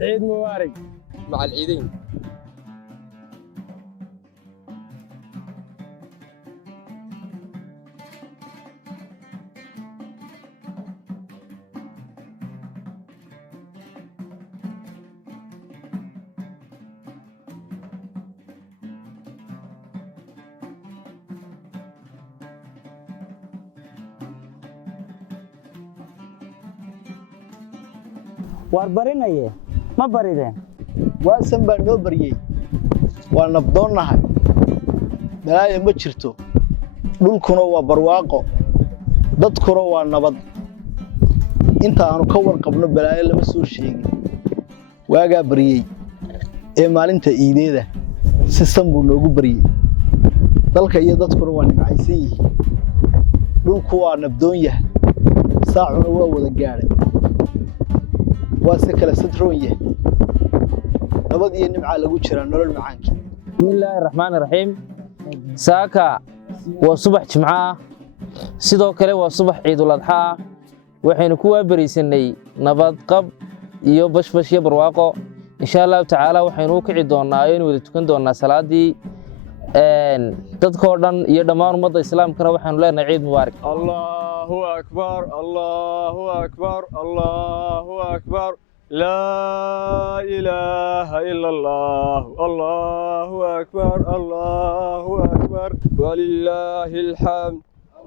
عيد مبارك مع العيدين. واربرينايه ما بريدين waasan baa noo baryay waa nabdoonahay balaayo ma jirto dhulkuna waa barwaaqo dadkuna waa nabad inta aanu ka warqabno balaayo lama soo sheegin waagaa baryay ee maalinta iideeda si san buu noogu baryay dalka iyo dadkuna waa nimcaysan yihiin dhulku waa nabdoon yahay saacuna waa wada gaadhay waa si kala sadroon yahay nabad iyo nimca lagu jira nolol macaanki. بسم الله الرحمن الرحيم ساكا وصبح جمعة sidoo kale waa subax ciidul adha waxaynu ku waabariisanay nabad qab iyo bashbash iyo barwaaqo insha Allah taala waxaynu u kici doonaa inuu wada tukan doonaa salaadii dadkoo dhan iyo dhammaan ummadda islaamkana waxaanu leenahay ciid mubaarak. Allahu akbar Allahu akbar Allahu akbar لا إله إلا الله الله أكبر الله أكبر ولله الحمد.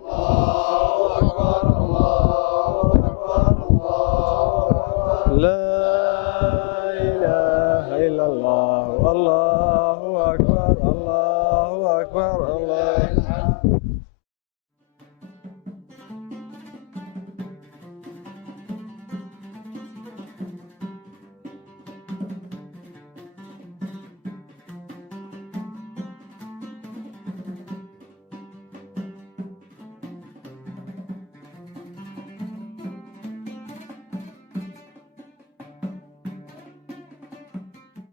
الله أكبر الله أكبر الله أكبر لا